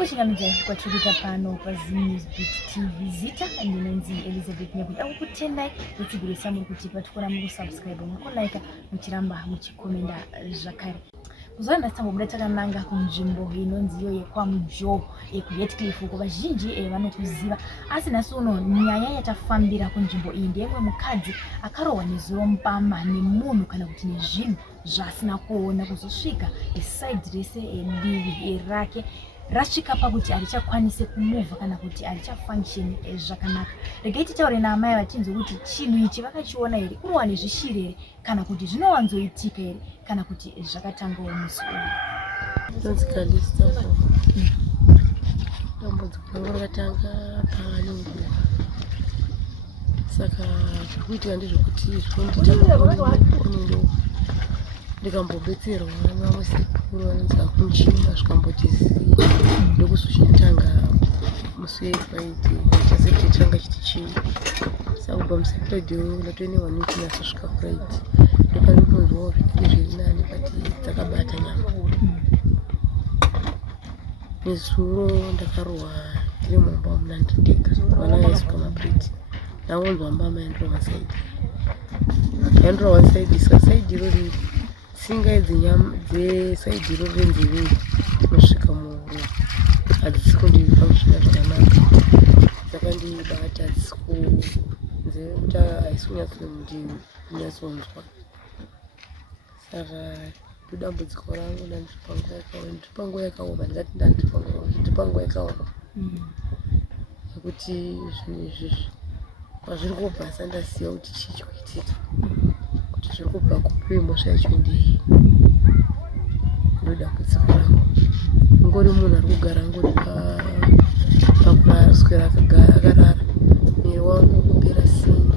mukuchingamidza kwatiri pano paZNewsBeat TV zita ndinonzi Elizabeth Nyakundi akukutendai netsibirisa muri kuti patikora mukusubscribe mukulike muchiramba muchikomenda zvakare. Kuzuva ndatambobuda takananga kunzvimbo inonzi iyo yekwaMujo yekuHeathcliff uko vazhinji vanokuziva, asi nhasi uno nyaya yatafambira kunzvimbo iyi ndeyemwe mukadzi akarohwa nezuro mupama nemunhu kana kuti nezvinhu zvaasina kuona kuzosvika side rese divi rake rasvika pakuti harichakwanise kumuvha kana kuti harichafunction zvakanaka. Regai titaure naamai vachinzwa kuti chinhu ichi vakachiona here, kurohwa nezvishiri here kana kuti zvinowanzoitika here kana kuti zvakatangawo musi uyu. Dambudziko rakatanga panongo saka zvikuitika ndezvekuti zvonditanga ndikambobetserwa vamwe sekuru vanonzi akunchinga zvikambotiziya ndokusuzvinotanga musi wefraidi chazeti changa chiti chii saka kubva musi wefraidi ndatoenewa nechinyasosvika fraidi ndopanotonzwawo zvidiki zviri nani bati dzakabata nyama. Nezuro ndakarohwa ndiri mumba munanditega vana vaisuka mabriti ndangonzwa mbama yandirohwa saidi saka saidi irori singa dzesaidi irori renzeve nosvika muhuro hadzisi kundifunction zvakanaka, dzakandibata hadzisi kunzeve kuti haisi kunyatsonzwa. Saka ndodambudziko rangu ndandiri panguva yakaoma ndingati ndandiri panguva yakaoma nekuti zvinhu izvizvi kwazviri kubva sandasiya kuti chii chikuitika, kuti zviri kubva kupiwe mhosva yacho ndei. Ndodambudziko rangu ngori munhu ari kugara ngori pakuraswera akarara miri wangu kupera simba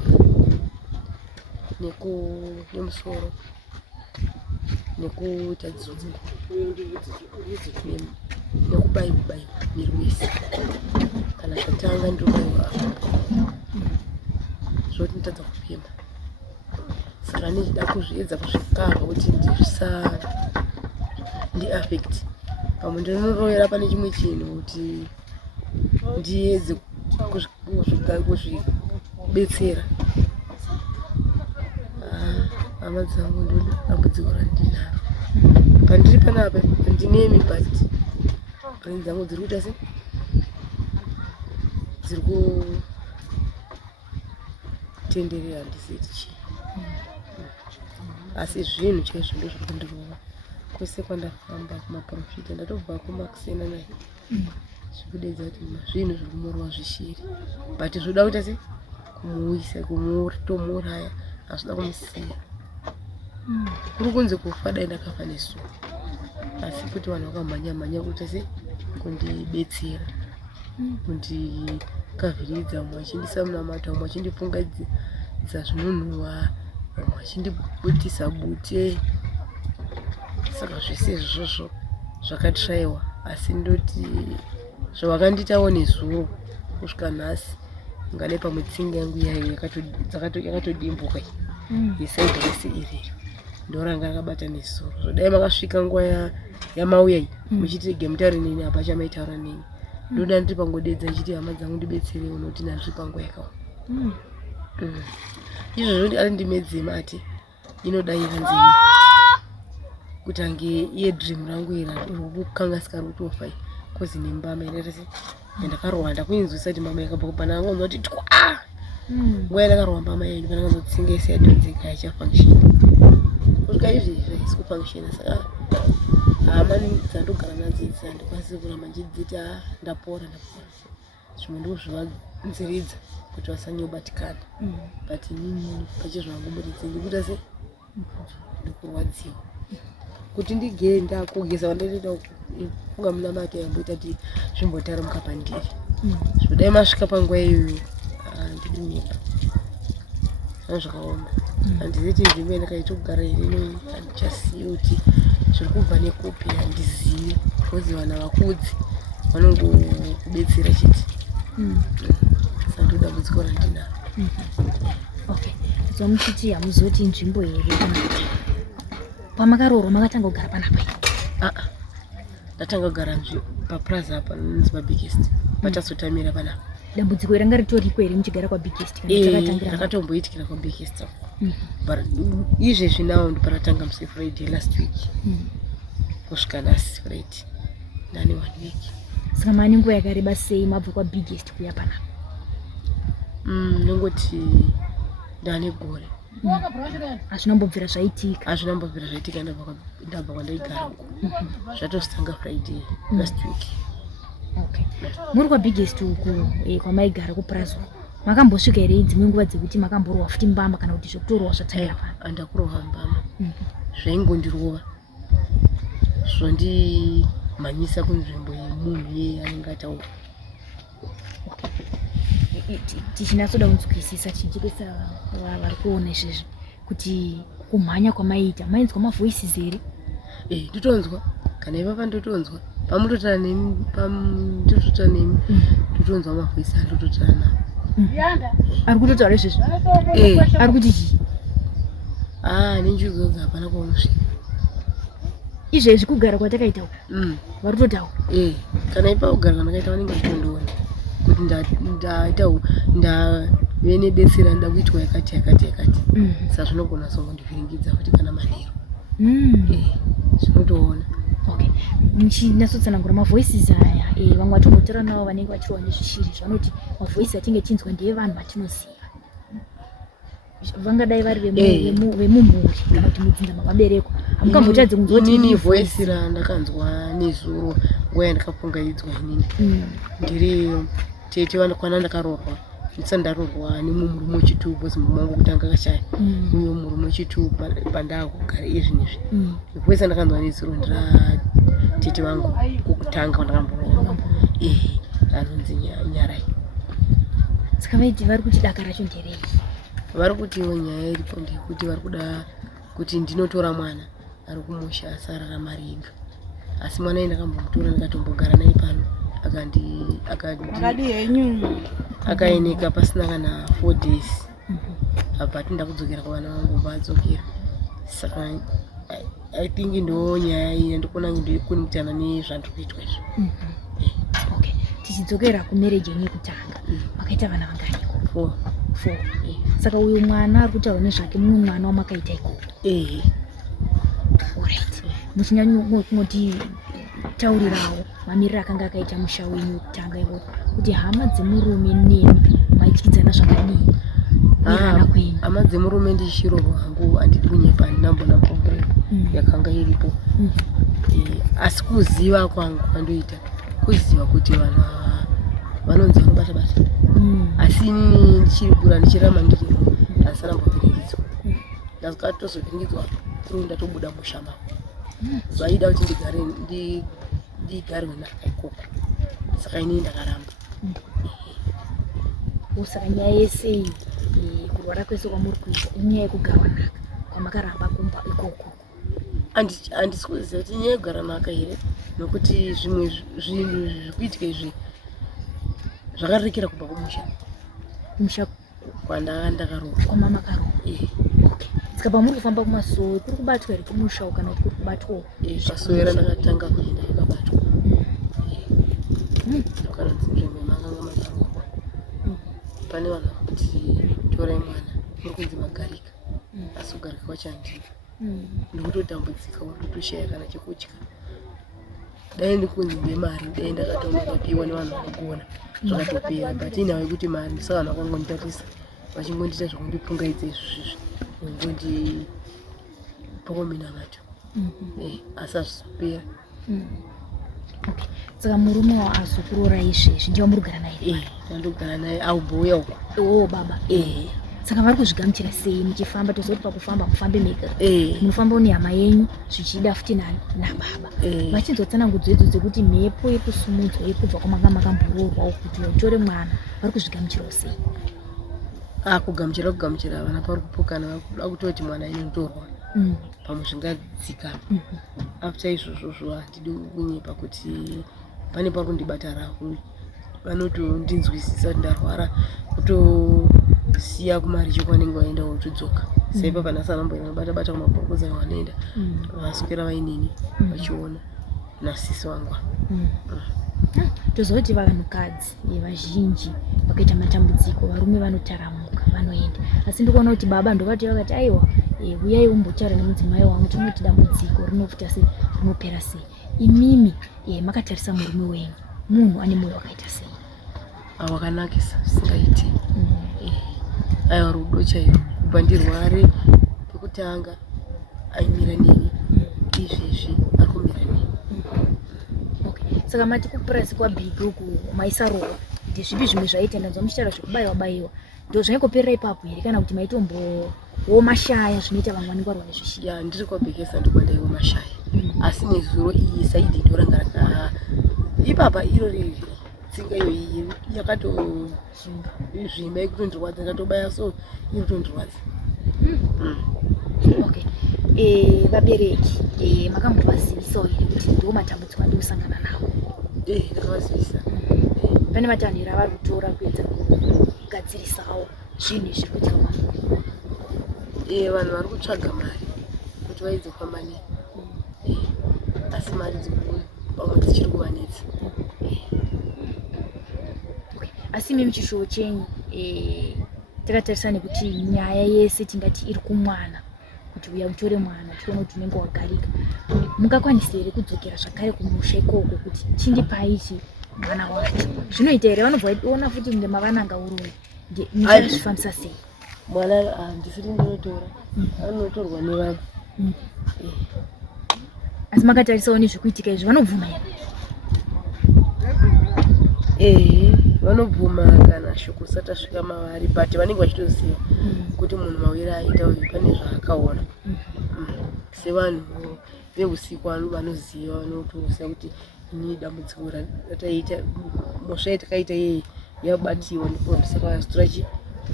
nemusoro nekuita dzungu nekubaiwa miri wese kana zvatanga ndobaiwa zvoti ndotadza kupemba. Saka ndichida kuzviedza kusvikarwa kuti ndiafekti pamwe ndinorovera pane chimwe chinhu kuti ndiedze kuzvibetsera hama dzangu. Ndodambudziko randinaro pandiri panapa, ndinemi but brain dzangu dziri kuita sei, dziri kutenderera handiseti chii, asi zvinhu chaizvo ndozviri kundirova kwese kwandafamba kumaprofita. Ndatobva kumakusena naye zvikudedza kuti zvinhu zviri kumurova zvishiri but zvoda kuita sei, kumuisa kumutomuraya, hazvida kumusiya. Kuri kunze kufa dai ndakafa nesu, asi kuti vanhu vakamhanya kuita sei, kundibetsera, kundikavhiridza, mumwe achindisamunamata, mumwe achindipfungadzidza zvinonhuhwa, mumwe achindibutisa bute. Saka zvese izvozvo zvakatraiwa, asi ndoti zvavakanditawo nezuro kusvika nhasi ngadai pamwe tsinga yangu iyayo yakatodimbuka yesaidi rese iri ndoranga rakabata nezuro. Zvodai makasvika nguva yamauya iyi muchiti gemutare neni apa chamaitaura neni, ndoda ndiri pangodedza ichiti hama dzangu ndibetserewo nekuti ndandiri panguva yakaoma. Izvozvo ari ndimedzema ati inodayira nzeve kuti ange iye dream rangu iri rikukangasika rikutofa kozi nembama inerese ndakarohwa ndakuinzwisa kuti mbama yakabva kubva nangonzwa kuti twa nguva yandakarohwa mbama yedu kana kuzotsinga isayadonzeka haichafunction kusvika izvi haisi kufunction. Saka hama dzandogara nadzo idzi handikwanisi kuramba ndichiti ndapora zvimwe ndozvivanziridza kuti vasanyobatikana but inini pachizvangu muridzi ndikuita sei, ndikurwadziwa kuti ndigere ndakugeza wandaenda kunga munamata yamboita kuti zvimbotaramuka pandiri. Zvodai masvika panguva iyoyo ndidimika zvakaoma, handiziti nzvimbo yandakaita kugara iri handichasiyi kuti zviri kubva nekupi, handizivi kozi vana vakudzi vanongokubetsera chete. Saka ndodambudziko randinaro. Muchiti hamuzoti nzvimbo here pamakaroorwa makatanga kugara panapa? ndatanga kugara paplaza apa nonzi pabiggest patazotamira panapa. Dambudziko ranga ritoriko here muchigara kwabiggest kana chakatangira? Rakatomboitikira kwabiggest izvezvi nawo ndiparatanga musi Friday last week kusvika nhasi Friday ndane 1 week. Saka mane nguva yakareba sei mabva kwabiggest kuya panapa? Nongoti ndane gore. Hazvina mbobvira zvaitika? Hazvina mbobvira zvaitika ndabva kwandaigara uko. Zvatozotanga Friday last week. Okay. Muri kwabiggest uku kwamaigara kuplaza makambosvika here dzimwe nguva dzekuti makamborohwa futi mbama kana kuti zvekutorwa zvatangira pano? Handakurohwa mbama, zvaingondirova zvondimhanyisa kunzvimbo yemunhu iye anenge ataura. Tichinatsoda kunzwisisa tichipesa vari kuona izvezvi kuti kumhanya kwamaita mainzwa mavoices here? Nditonzwa kana ipapa ndotonzwa pamutotara nemi pamutotara nemi ndotonzwa mavoisi andototara nawo. Ari kutotaura izvezvi? Ari kuti chii? Nenjudzodzi hapana kwaunosvika izvezvi kugara kwatakaita uku vari kutotaura? Kana ipa kugara kwandakaita vanenge vachitondiona kuti ndave nebetsera nda kuitwa yakati yakati yakati. Saka zvinogona songondiviringidza kuti kana manheru zvinotoona. Okay. Muchinatsotsanangura mavoices aya vamwe vatombotaura navo vanenge vachirohwa nezvishiri zvanoti mavoices atinge tinzwa ndeevanhu vatinoziva. Vangadai vari vemumhuri kana kuti mudzinza mavabereko. Hamukambotadzi kunzwa kuti inini voice randakanzwa nezuro nguva yandakapungaidzwa inini ndiri tete kwana ndakaroorwa ndisati ndaroorwa nemumurume wechitubu bhozi murume wangu kuti anga akashaya uyo murume wechitubu pandaakugara izvi nezvi. Voice ndakanzwa nezuro ndira tete vangu kokutanga kwandakamboroorwa anonzi Nyarai. Saka vaiti vari kuti daka racho nderei? Vari kutiwo nyaya iripo ndekuti vari kuda kuti ndinotora mwana ari kumusha asarara mari yega, asi mwana iye ndakambomutora ndikatombogara naye pano akaeneka pasina kana 4 days apa tindakudzokera kuvana vangu vadzokera. Saka I think ndo nyaya iyi ndikuona ndoikonekitana nezvandiri kuitwa izvi. Okay. Tichidzokera kumarriage yenyu yekutanga makaita vana vanganiko? 4. Saka uyu mwana ari kutaura nezvake mumwe mwana wamakaita ikoko? Alright. Muchinyanyoti taurirawo mamiriro akanga akaita musha wenyu wekutanga ivo kuti hama dzemurume nemi maityidzana zvakadii irana kwenyu? Hama dzemurume ndichiroorwa hangu handidi kunyepa handinambona problem yakanga iripo. Asi kuziva kwangu kwandoita kuziva kuti vanhu vanonzi vanobata bata. Asi inini ndichiri kura ndichirama ndiri handisana mbovhiringidzwa. Ndakatozovhiringidzwa kuri ndatobuda musha mavo. Zvaida kuti ndigare nhaka ikoko. Saka inini ndakaramba. Saka nyaya yese kurwara kwese kwamuri kuita inyaya yekugarwa nhaka kwamakaramba kumba ikoko? Handisi kuziva kuti nyaya yekugara nhaka here nokuti zvimwe zvinhu zvirikuitika izvi zvakarerekera kubva kumusha kwandakaroorwa kwamama karoorwa. Okay. Saka pamuri kufamba kumasowe kuri kubatwa here kumusha kana kuti kuri kubatwawo? Pasowe randakatanga kuenda rakabatwa. Ndokanonzi nzvimbo makanga makaroorwa pane vanhu vakuti torai mwana muri kunzi magarika asi kugarika kwacho handina. Ndikutotambudzika kutoshaya kana chekudya. Dai ndikunzi ndemari dai ndakatopiwa nevanhu vanogona zvakatopera, but inhava yekuti mari ndisa vanhu vakangonditarisa vachingondiita zvokundipungaidza izvizvi ngondipokomina vacho asi hazvizopera. Okay. Saka murume azokuroora izvezvi ndiwa muri kugara naye? Ndandogara naye aumbouya uko. Baba. Saka vari kuzvigamuchira sei muchifamba? Tozoti pakufamba mufambe mega munofambawo nehama yenyu zvichida futi nababa vachinzotsanangudzo idzo dzekuti mhepo yekusumudzwa yekubva kwamanga makamboroorwa kuti utore mwana vari kuzvigamuchirawo sei? Kugamuchira vana pari kupokana vakuda kutoti mwana inotorwa pamwe zvingadzika. After izvozvo handidi kunyepa kuti pane pari kundibata rahu vanotondinzwisisa kuti ndarwara kutosiya kumareji kwanenge vaenda votodzoka. Saipa panhasi anamboenda bata kumabhorokoza kwavanoenda vaswera vainini vachiona nasisi wangu. Tozoti vanhukadzi vazhinji vakaita matambudziko varume vanotaramuka vanoenda, asi ndikuona kuti baba ndovati vakati aiwa uyai umbotaura nemudzimai wangu tinoti dambudziko rinopfuta sei rinopera sei. Imimi makatarisa murume wenyu, munhu ane mwoyo wakaita sei? Wakanakisa singaiti. Aiwa rudo chairo kubva ndirware pekutanga aimira neni izvezvi ari kumira neni. Saka mati kupurasi kwabhigi uku maisarohwa ndezvipi zvimwe zvaita? Ndanzwa muchitaura zvekubayiwa ndo zvaingoperera ipapo here kana kuti maitombowo mashaya zvinoita vanhu vanenge varwa nezvishiya? Ya ndiri kwabhegesa ndikwandaiwo mashaya asi nezuro iyi saidi ndoranga raka ipapa iro riri tsinga iyo iyi yakatozvimba ikutondirwadza ndikatobaya so inotondirwadza. Vabereki makambovazivisawo here kuti ndiwo matambudziko andi kusangana nawo? Ndakavazivisa. Pane matanhiro avari kutora kuedza kugadzirisawo zvinhu zviri kuitika kwamuri? Vanhu vari kutsvaga mari kuti vaidze kufamba nei, asi mari pamwe dzichiri kuvanetsa. Asi mimi chishuwo chenyu takatarisa nekuti nyaya yese tingati iri kumwana, kuti uya utore mwana tione kuti unenge wagarika, mungakwanisa here kudzokera zvakare kumusha ikoko kuti chindipai ichi mwana wacho? Zvinoita here? Vanobvaona futi kunge mavananga urume muchazvifambisa sei? Mwana ndisiri ndinotora, anotorwa nevanhu. Asi makatarisawo nezvekuitika izvi vanobvuma here? Vanobvuma kana shoko satasvika mavari, but vanenge vachitoziva kuti munhu mawira aita uyu pane zvaakaona. Sevanhu veusiku vanoziva, vanotoziva kuti ini dambudziko rataita mhosva yatakaita yeye yabatiwa ndipo saka sitora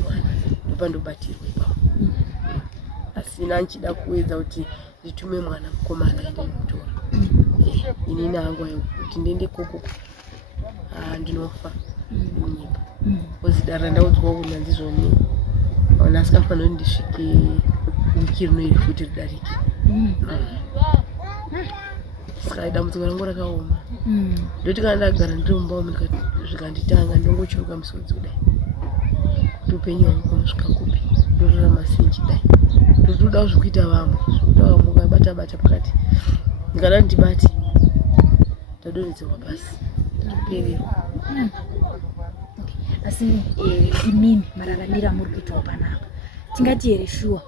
mwana ndopandobatirwa ipapo. Asi nanchida kuedza kuti nditume mwana mukomana ende mutora. Ini nangu kuti ndiende ikoko ndinofa munyika. Kozidara ndaudzwa kuti handizvoni ona asikafanira kuti ndisvike wiki rinoiri kuti ridarike. Saka dambudziko rangu rakaoma. Ndoti kana ndagara ndiri mumba umu zvikanditanga ndongochuruka musodzi kudai kuti upenyu hwangu kunosvika kupi, ndorarama sei chidai, ndotoda zvekuita vamwe ukabata pakati ndikada ndibati ndadonhedzerwa pasi ndopererwa. Asi imimi mararamira muri kuitawo panapa tingati here shuwa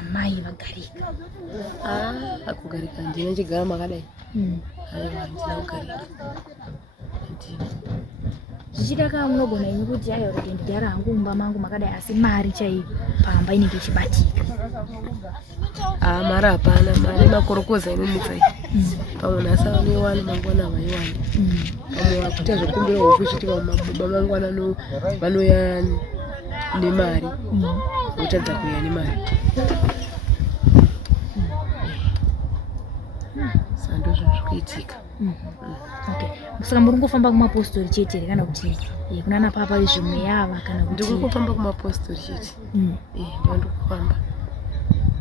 amai vagarika? Kugarika ndina chigara makadai. Aiwa ndina kugarika. Zvichidaka munogona imi kuti aiwa kuti ndigara hangu mumba mangu makadai, asi mari chaiyo pamba inenge ichibatika? Mari hapana, mari makorokoza inonetsa iyi. Pamwe nhasi vanoiwana mangwana havaiwani, pamwe vakuita zvekumbira huku zviti pamababa mangwana vanoya nemari votadza kuya nemari. Saka ndozvinhu zvikuitika. Saka muri kungofamba kumapostori chete here kana kuti kunana papa vezvimwe yava kana kuti? Ndiri kungofamba kumapostori chete. Ndiva ndikufamba.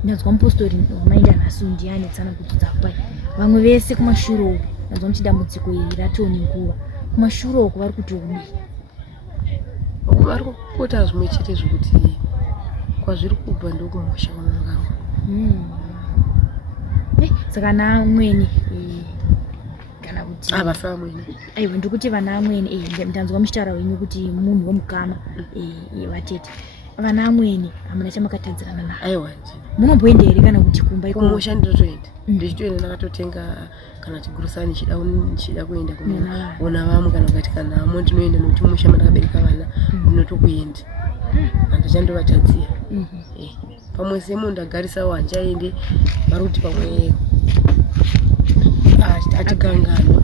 Ndanzwa mupostori wamaenda nhasi ndiyanetsana kudzidza pai vamwe vese kumashure uku, ndanzwa muti dambudziko iri ratoo nenguva. Kumashure uku vari kutoudii? Vari kukota zvimwe chete zvokuti kwazviri kubva ndokumusha kwamangarwa. Saka naamweni kana kuti vasa amweni. Aiwa ndikuti vana amweni ndanzwa muchitaura wenyu kuti munhu womukama vatete vana amweni hamuna chamakatadzirana nawo? Aiwa munomboenda here kana kuti kumba ikoko? Kumusha ndinotoenda, ndichitoenda ndakatotenga kana chigurusani chida kuenda kunoona vamwe, kana ukati kana hamo ndinoenda nokuti musha mandakabereka vana ndinotokuenda handichandovatadzira. Pamwe semunhu ndagarisawo handichaende, vari kuti pamwe atigangano.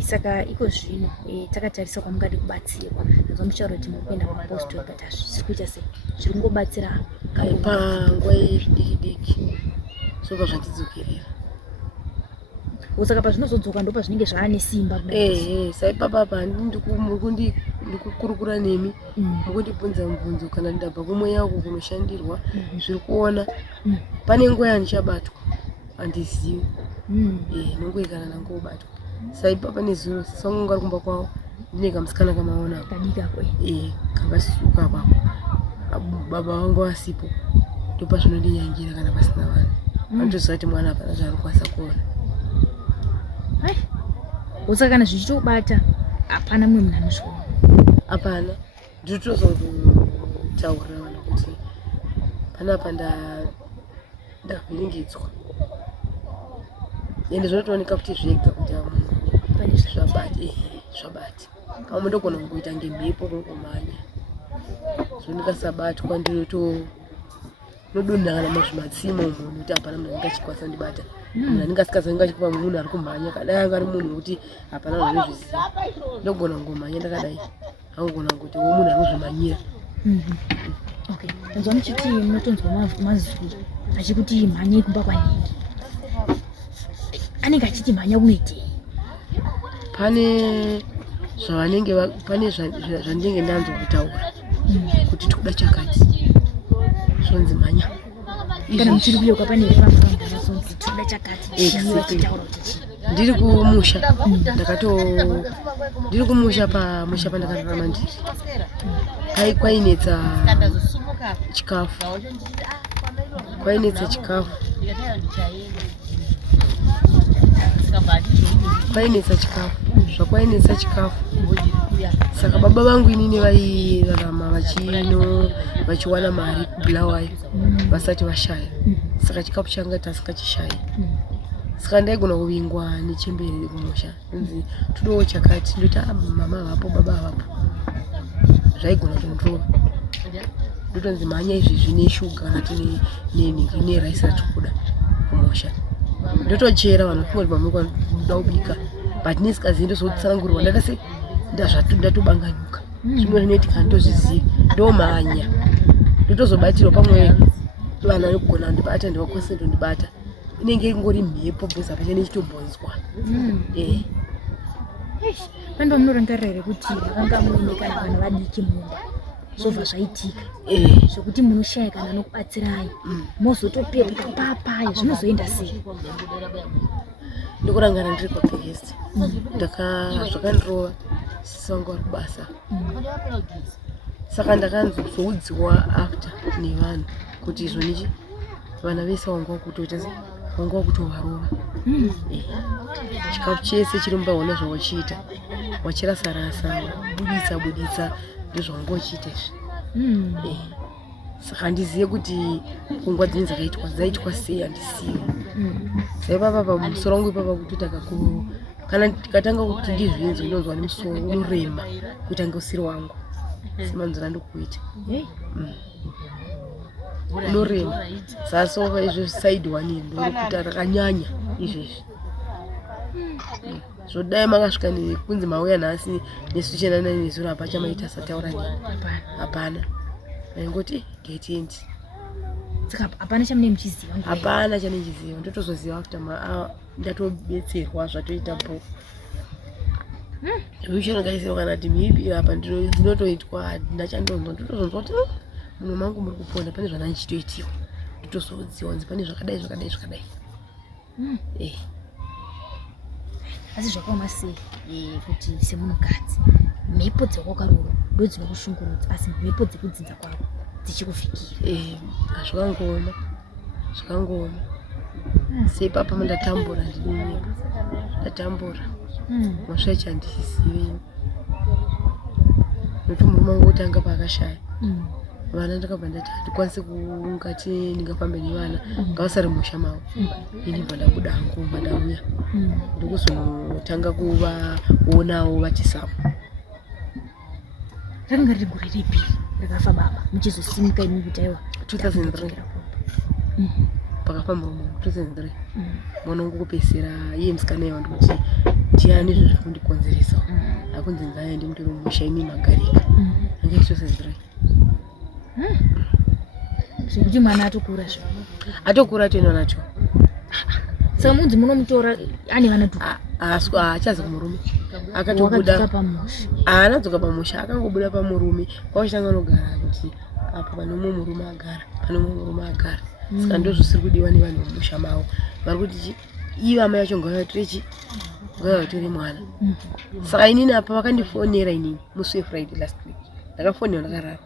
Saka iko zvino takatarisa kwamungade kubatsirwa, ndanzwa muchitaura kuti muri kuenda kumapostori, but zviri kuita sei? Zviri kungobatsira panguva yezvidiki zvoba zvatidzokerera. Saka pazvinozodzoka ndo pazvinenge zvaane simba kudai? Saipapa apa handindi ndikukurukura nemi mukundibvunza mubvunzo kana ndabva kumwe yako kunoshandirwa zviri kuona pane nguva yandichabatwa handizivi nongoikana nangobatwa saipa pane zuro sisangu ngari kumba kwavo ndine kamusikana kamaona kakasuka apapo baba vangu vasipo ndopa zvinondinyangira kana pasina vanhu anotoziva kuti mwana hapana zvaari kukwanisa kuona usaka kana zvichitobata hapana mumwe munhu anozviona hapana nditotozokutaurira vanhu kuti panapa ndavhiringidzwa ende zvinotooneka kuti zvega kuti pane zvabati pamwe ndogona kungoita ngemhepo kungomhanya zvondikasabatwa nodonhana mazvimatsimo munhu kuti hapana munhu angachikwanisa ndibata munhu anengasikazangachipa munhu ari kumhanya kadai anga ari munhu wekuti hapana vanhu vanozviziva ndogona kungomhanya ndakadai angogona kuti wo munhu anozvimhanyira anzwa muchiti munotonzwa mazwi achikuti mhanyei kumba kwaningi anenge achiti mhanya kunoitei pane zvandinenge ndanzwa kutaura kuti tikuda chakati zvonzi mhanya kana muchiri kuyoka pane revamurambura zonzi tikuda chakati chitaura kuti chii ndiri kumusha ndiri kumusha pamusha pandakararama ndiri kwainetsa chikafu zvakwainetsa chikafu saka baba vangu inini vairarama vachiwana mari kubulawayo vasati vashaya saka chikafu changa tasikachishaya saka ndaigona kuvingwa nechemberi kumusha inzi todawo chakati ndoti mama havapo baba havapo zvaigona kundorova ndotonzi mhanya izvezvi neshuga kana neraisi ratikuda kumusha ndotochera vanhu funga kuti mamekwa ndoda kubika but nisikazivi ndozotsanangurirwa ndakase ndatobanganyuka zvimwe zvinoiti kana ndozviziva ndomhanya ndotozobatirwa pamwe vanhu vanogona kundibata ndivakwanise kundibata inenge ingori mhepo bhozi hapachane nechitobhonzwa pando munorangarira here kuti vakanga muine kana vanhu vadiki mumba zvobva zvaitika zvokuti munoshaya kana anokubatsirai mozotopepuka papayo zvinozoenda sei ndikurangana ndiri papegesti zvakandirova sisangu ari kubasa saka ndakanzoudziwa after nevanhu kuti izvonichi vana vese wanga wakutovarova chikafu chese chiri mumbaona zvawachiita wachirasa-rasa buditsa ndozvawanga uchiita izvi saka handizive kuti pfungwa dzine dzaitwa sei handisivi saipapa pamusoro wangu ipapa kutoti kana tikatanga kuti ndizvinzi ndinonzwa nemusoro unorema kuita ngeusiri wangu semanzira ndikuita unorema sasova izvo side one ndori kuita rakanyanya izvezvi zvodai makasvika nekunzi mauya nhasi nesu chenana nezuro hapachamaita sataura nini hapana maingoti getiendi saka hapana chamune muchiziva hapana chanenchiziva ndotozoziva after ndatobetserwa zvatoita po zvichinogaisiwa kana kuti maybe apa dzinotoitwa ndachandonzwa ndotozonzwa kuti munhu mangu muri kuponda pane zvanandichitoitiwa ndotozoziva nzi pane zvakadai asi zvakaoma sei kuti semunhukadzi mhepo dzawakaroorwa ndo dzinokushungurudza asi mhepo dzekudzinza kwako dzichikufikira zvakangooma seipapa ndatambura ndirinyika ndatambura masvachi handisiziveni nokuti murume wangu utanga paakashaya vana ndakabva ndati handikwanisi kungati ndingafambe nevana ngavasari musha mavo ini bva ndabuda hangu bva ndauya ndokuzotanga kuvaonawo vachisamu rakanga riri gore ripi rakafa baba muchizosimuka imi kuti aiwa 2003 pakafamba munhu 2003 mwana wangu kupesera iye musikana iwa ndikuti ndiani izvo zviri kundikonzeresa akunzi ngaende mutori musha imi magarika ange 2003 zvekuti mwana atokura atokura toenda nacho saka munzi munomutora ane vana tu achazi kumurume akatobuda pamusha anadzoka pamusha akangobuda pamurume kwachitanga nogara kuti apa pane mumwe murume agara saka ndo zvisiri kudiwa nevanhu vemusha mavo vari kuti ivo amai vacho ngavavatore mwana. Saka inini apa vakandifonera inini musi weFriday last week ndakafonera ndakarara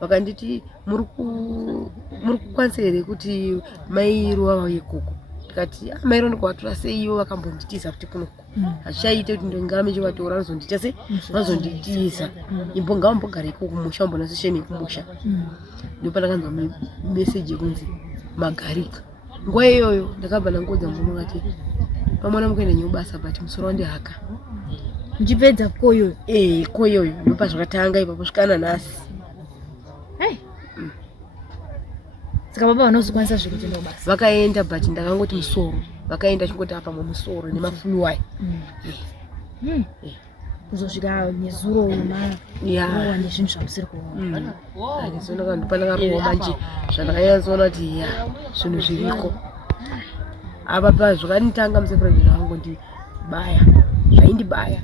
vakanditi muri kukwanisa here kuti mairo vauye koko ndikati mairo ndikuvatora sei ivo vakambonditiza kuti kunoku hazvichaite kuti ndingame chivatora vanozondita sei vanozonditiza imbo ngavambogara ikoko kumusha vambona sesheni yekumusha ndopandakanzwa meseji yekunzi magarika. Nguva iyoyo ndakabva ndangodza murume akati pamwana mukuenda nyu basa but musoro wandihaka muchipedza koyoyo koyoyo ndopa zvakatanga ipapo svikana nhasi. Saka baba vanozokwanisa zvekuti ndobasa vakaenda but ndakangoti musoro vakaenda chingoti apa musoro nemafuluwai kuzosvika nezuro ya nezvinhu zvamusiri kuona pandakarohwa manje zvandakanyatsoona kuti ya zvinhu zviriko apa pa zvakanditanga musefurandi zvangu ndibaya zvaindibaya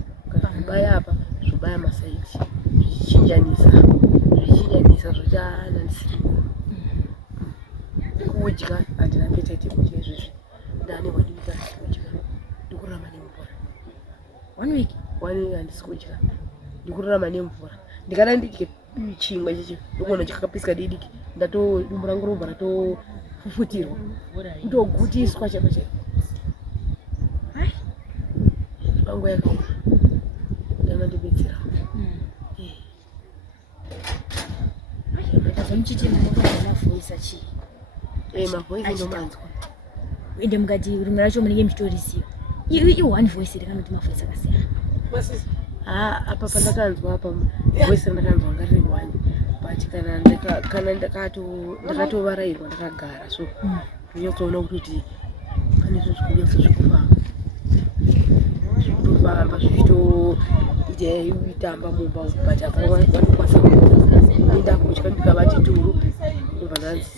zvibaya apa zvibaya masaiti zvichinjanisa zvochanandisiri kudya handina appetite yekudya izvezvi ndane wadivika kudya ndikurarama nemvura 1 week handisi kudya ndikurarama nemvura ndikada ndidye chingwa chichi ndokuona chakapisika didiki dumbu rangu robva ratofufutirwa kutogutiswa chako cheko pangu yakaura ndandibetsera muchiti mavhoisa chii mavhoisi ndomanzwa ende mukati rimwe racho munenge muchitorisiwa i1 voice rekanoti mavhoisi akasiyana apa pandakanzwa apa voice randakanzwa ngariri 1 but kana ndakatovarairwa ndakagara so ndinotsoona kuti pane zvikunyatso zvikufamba zvichitoitamba mumba but apa vanokwanisa kuenda kudya ndikavati turu ndobva ndanzi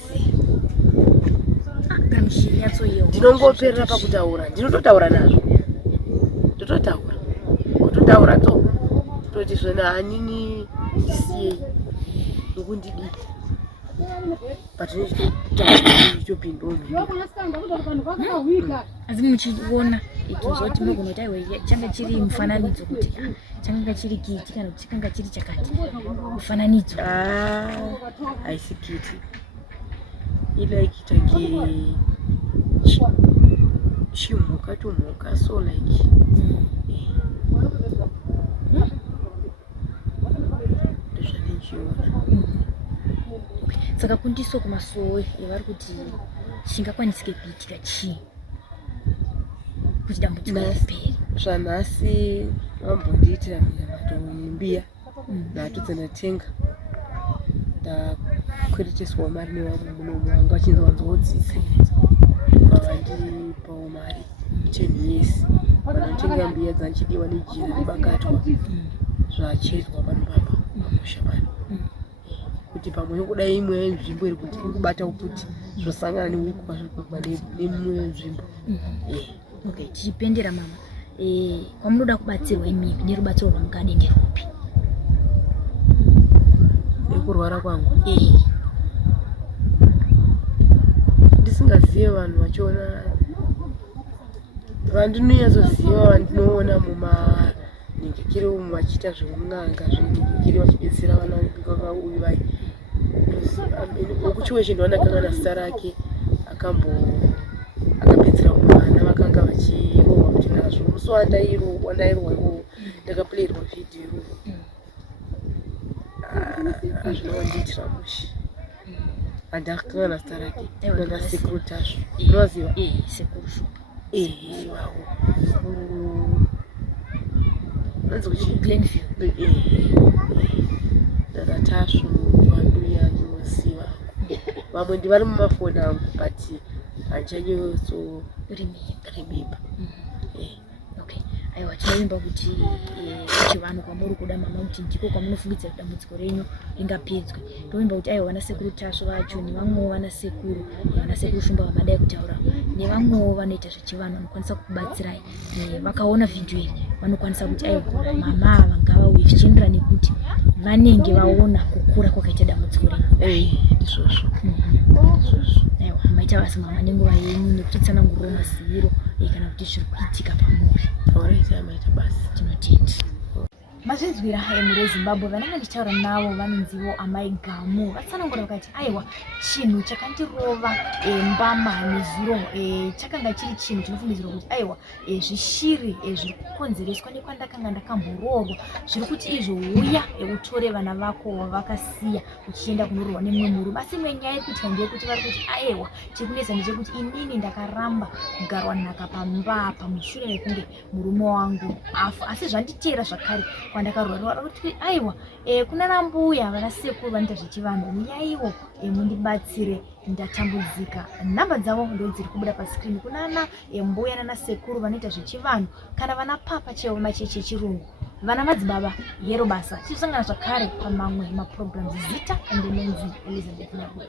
ndinongoperera pakutaura ndinototaura nazvo kutotaura toti zvona hanini ndisiyei nokundidi but nechitopindwa asi muchiona itozoti munogona kuti aiwa changa chiri mufananidzo kuti changa chiri kiti kana kuti chikanga chiri chakati mufananidzo haisi kiti like change chimhuka so like saka kundiso kumasowe evari kuti chingakwanisike kuitika chii kuti dambudziko ripere. Zvanhasi vambondiitira matoimbiya nhatu dzandatenga ndakwereteswawo mari nevamwe munomu vanga vachinzi vanzodzidza vavandipawo mari 10 years vanotenga mbiya dzanchidiwa nejira nebakatwa zvachezwa pano papa pamusha pano kuti pamwe kudai imwe nzvimbo iri kuti irikubata kuti zvosangana neuku kwazvirikubva nemimwe nzvimbo. Okay, tichipendera mama kwamunoda kubatsirwa imimi nerubatsiro rwamungade nderupi? Nekurwara kwangu ndisingazive vanhu vachiona vandinonyatsoziva vandinoona mumanhingikiri umu vachiita zveun'anga zvenhingikiri vachibetsera vana vakauyu vai okuchiwe chinhu vandakangana zita rake akabetsera vana vakanga vachirohwa kuti nazvo musi wandairwa ivo ndakaplayirwa vhidhiyo azvinowandiitira mushi handakangana zita rake nanga sekuru tazvo unoziva sekuru shupa iwawo nanzi kuchi Glenview dada tasvo vanduya ndinoziva vamwe ndivari mumafoni angu but handichanyotso remember. remember. Okay, aiwa tinoimba kuti chivanhu kwamuri kuda mama kuti ndiko kwamunofungidza kuti dambudziko renyu ringapedzwe. Toimba kuti aiwa vanasekuru Tasvo vacho nevamwewo vanasekuru Shumba vamadai kutaura nevamwewo vanoita zvechivanhu vanokwanisa kukubatsirai. Vakaona vhidhiyo iri vanokwanisa kuti aiwa mama ava ngavauye zvichienderana nekuti vanenge vaona kukura kwakaita dambudziko renyu. Ndizvozvo. Aiwa maita basa mama nenguva yenyu nekutitsanangurira maziviro kana kuti zviri kuitika pamuri. Maita basa. Tinotenda. Mazvinzwira muri weZimbabwe vanenge ndichitaura navo vanonzivo amai Gamu vatsanangura vakati aiwa chinhu chakandirova mbama nezuro chakanga chiri chinhu chinofungidzirwa kuti aiwa zvishiri zviri kukonzereswa nekwandakanga ndakamboroorwa zviri kuti izvouya utore vana vako wavakasiya uchienda kunoroorwa nemumwe murume. Asi imwe nyaya yekuitika ndeyekuti vari kuti aiwa chiri kunetsa ndechekuti inini ndakaramba kugarwa nhaka pamba pamushure mekunge murume wangu afa. Asi zvanditeera zvakare kwandakaroorwa kuti aiwa kuna mbuya vanasekuru vanoita zvechivanhu uyaiwo mundibatsire ndatambudzika. Nhamba dzavo ndo dziri kubuda paskrini. Kunana mbuya nanasekuru vanoita zvechivanhu kana vana papa chaivo macheche chirungu vana madzibaba yero basa. Tichosangana zvakare pamamwe maprograms Zita and Elizabeth Nyabuda.